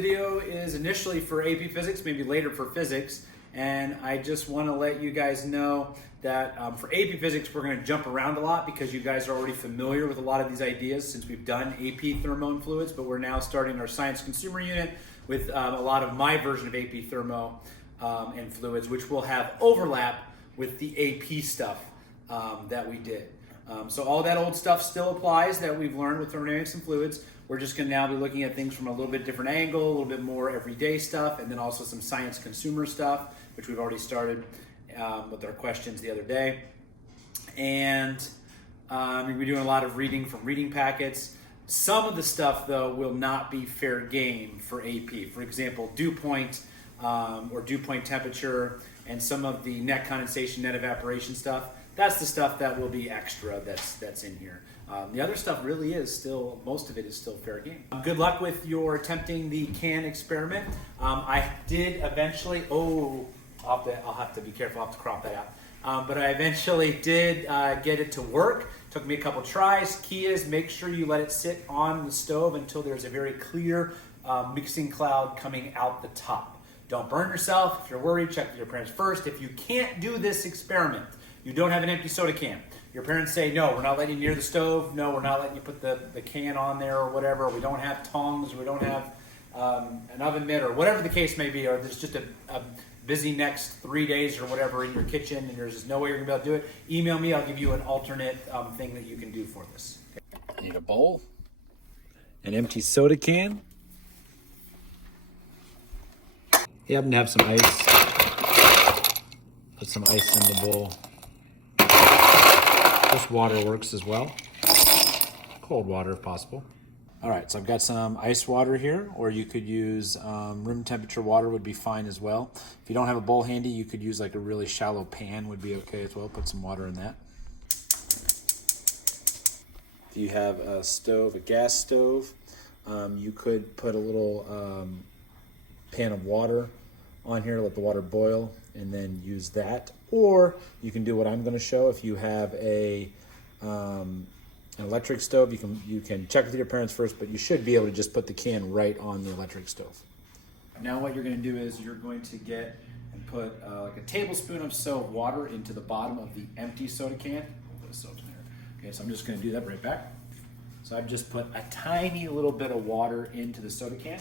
video is initially for AP Physics, maybe later for Physics, and I just want to let you guys know that for AP Physics, we're going to jump around a lot because you guys are already familiar with a lot of these ideas since we've done AP Thermo and Fluids, but we're now starting our Science Consumer Unit with a lot of my version of AP Thermo and Fluids, which will have overlap with the AP stuff that we did. So all that old stuff still applies that we've learned with thermodynamics and fluids. We're just going to now be looking at things from a little bit different angle, a little bit more everyday stuff, and then also some science consumer stuff, which we've already started with our questions the other day. And we're doing a lot of reading from reading packets. Some of the stuff, though, will not be fair game for AP. For example, dew point or dew point temperature and some of the net condensation, net evaporation stuff. That's the stuff that will be extra that's in here. The other stuff really is still, most of it is still fair game. Good luck with your attempting the can experiment. I did eventually, I'll have to be careful, I'll have to crop that out. But I eventually did get it to work. Took me a couple tries. Key is make sure you let it sit on the stove until there's a very clear mixing cloud coming out the top. Don't burn yourself. If you're worried, check with your parents first. If you can't do this experiment, you don't have an empty soda can. Your parents say, no, we're not letting you near the stove. No, we're not letting you put the can on there or whatever. We don't have tongs. We don't have an oven mitt or whatever the case may be. Or there's just a busy next 3 days or whatever in your kitchen and there's just no way you're going to be able to do it. Email me. I'll give you an alternate thing that you can do for this. Okay. Need a bowl, an empty soda can. You happen to have some ice. Put some ice in the bowl. Just water works as well. Cold water if possible. All right, so I've got some ice water here, or you could use room temperature water would be fine as well. If you don't have a bowl handy, you could use like a really shallow pan would be okay as well. Put some water in that. If you have a stove, a gas stove, you could put a little pan of water on here, let the water boil, and then use that. Or you can do what I'm going to show. If you have an electric stove, you can check with your parents first, but you should be able to just put the can right on the electric stove. Now what you're going to do is you're going to get and put like a tablespoon or so of water into the bottom of the empty soda can. Put soda in there. Okay, so I'm just going to do that right back. So I've just put a tiny little bit of water into the soda can.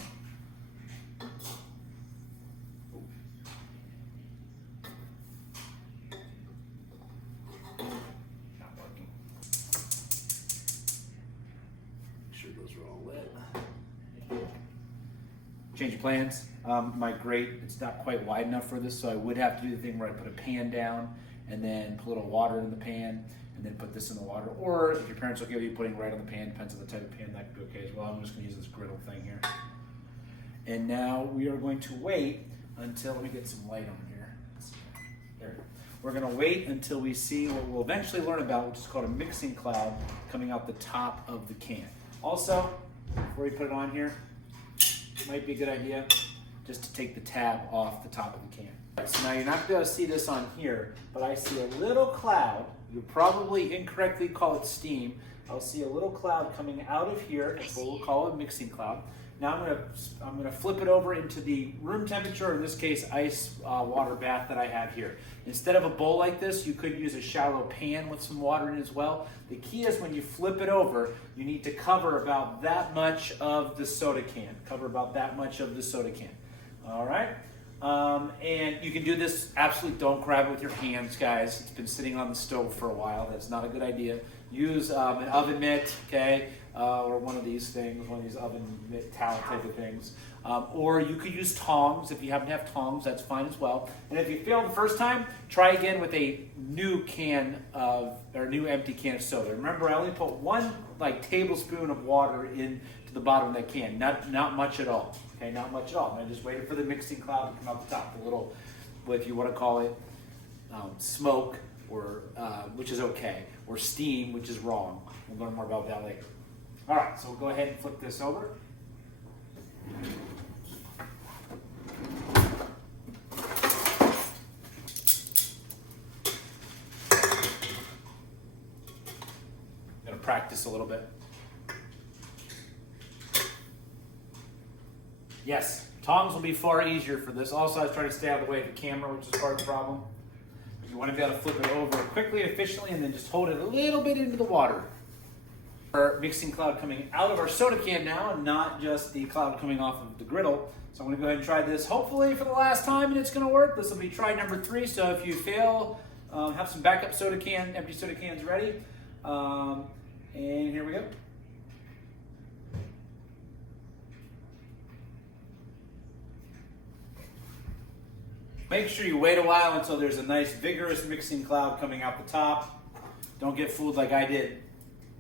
Change of plans. My grate, it's not quite wide enough for this, so I would have to do the thing where I put a pan down and then put a little water in the pan and then put this in the water. Or if your parents are okay with you putting it right on the pan, depends on the type of pan, that could be okay as well. I'm just going to use this griddle thing here. And now we are going to wait until we get some light on here. There. We're going to wait until we see what we'll eventually learn about, which is called a mixing cloud coming out the top of the can. Also, before we put it on here, might be a good idea just to take the tab off the top of the can. Right, so now you're not going to be able to see this on here, but I see a little cloud. You'll probably incorrectly call it steam. I'll see a little cloud coming out of here. That's what we'll call a mixing cloud. Now I'm going to flip it over into the room temperature, or in this case, ice water bath that I have here. Instead of a bowl like this, you could use a shallow pan with some water in as well. The key is when you flip it over, you need to cover about that much of the soda can. Cover about that much of the soda can. All right? And you can do this, absolutely don't grab it with your hands, guys. It's been sitting on the stove for a while. That's not a good idea. Use an oven mitt, okay? Or one of these things, one of these oven mitt towel type of things. Or you could use tongs. If you happen to have tongs, that's fine as well. And if you failed the first time, try again with a new can of, or new empty can of soda. Remember, I only put one tablespoon of water into the bottom of that can. Not much at all. Okay, not much at all. And I just waited for the mixing cloud to come out the top. A little, if you want to call it, smoke, or which is okay, or steam, which is wrong. We'll learn more about that later. All right, so we'll go ahead and flip this over. I'm going to practice a little bit. Yes, tongs will be far easier for this. Also, I was trying to stay out of the way of the camera, which is part of the problem. But you want to be able to flip it over quickly, efficiently, and then just hold it a little bit into the water. Our mixing cloud coming out of our soda can now, and not just the cloud coming off of the griddle. So I'm going to go ahead and try this, hopefully for the last time, and it's going to work. This will be try number 3. So if you fail, have some backup empty soda cans ready. And here we go. Make sure you wait a while until there's a nice vigorous mixing cloud coming out the top. Don't get fooled like I did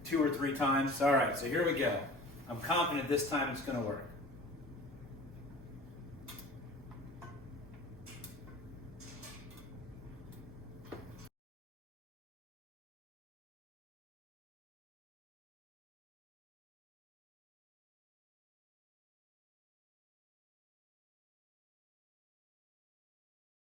2 or 3 times. All right, so here we go. I'm confident this time it's going to work.